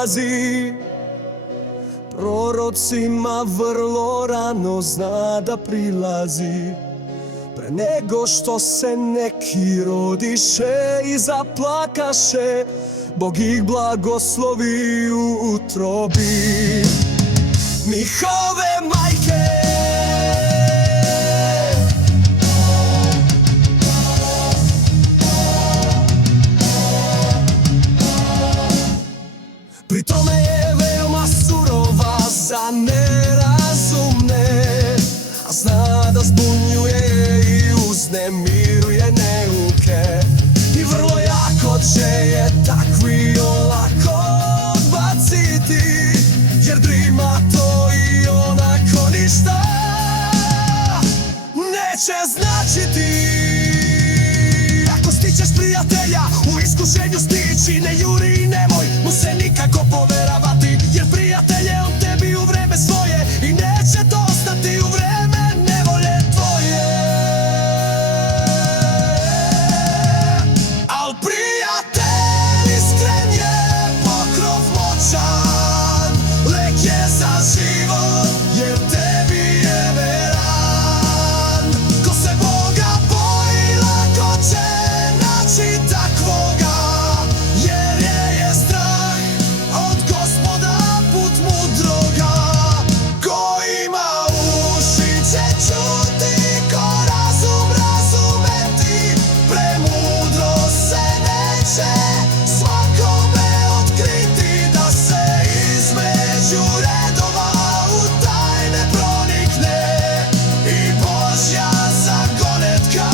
dolazi. Prorocima vrlo rano zna da prilazi, pre nego što se neki rodiše i zaplakaše, Bog ih blagoslovi u utrobi njihove majke. Pri tome je veoma surova za nerazumne, a zna da zbunjuje i uznemiruje neuke. I vrlo jako će je takvi olako odbaciti, jer drima to i onako ništa neće značiti. Ako stićeš prijatelja u iskušenju stići, ne juri i nemoj mu se nikako poveravati, jer prijatelj je on tebi u vreme svoje i neće to ostati u vreme nevolje tvoje. Al prijatelj iskren je pokrov moćan, lek je za život jer tebi je veran. Ko se Boga boji lako će naći takvoga, jer je strah od Gospoda put mudroga. Ko ima uši će čuti, ko razum razumeti, premudro se neće svakome otkriti, da se između redova u tajne pronikne i Božja zagonetka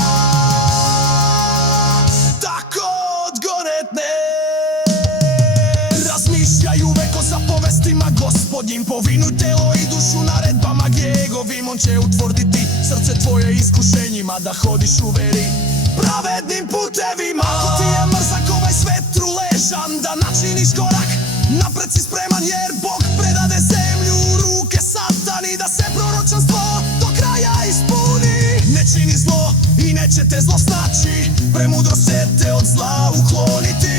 tako odgonetne. Razmišljaj uvek o zapovestima Gospodnjim, povinuj telo i dušu naredbama njegovim. On će utvrditi srce tvoje iskušenjima, da hodiš u veri pravednim putevima. Ako ti je mrzak ovaj svet truležan, da načiniš korak napred si spreman, jer Bog predade zemlju u ruke Satani, da se proročanstvo do kraja ispuni. Ne čini zlo i neće te zlo snaći, premudro se te od zla ukloniti.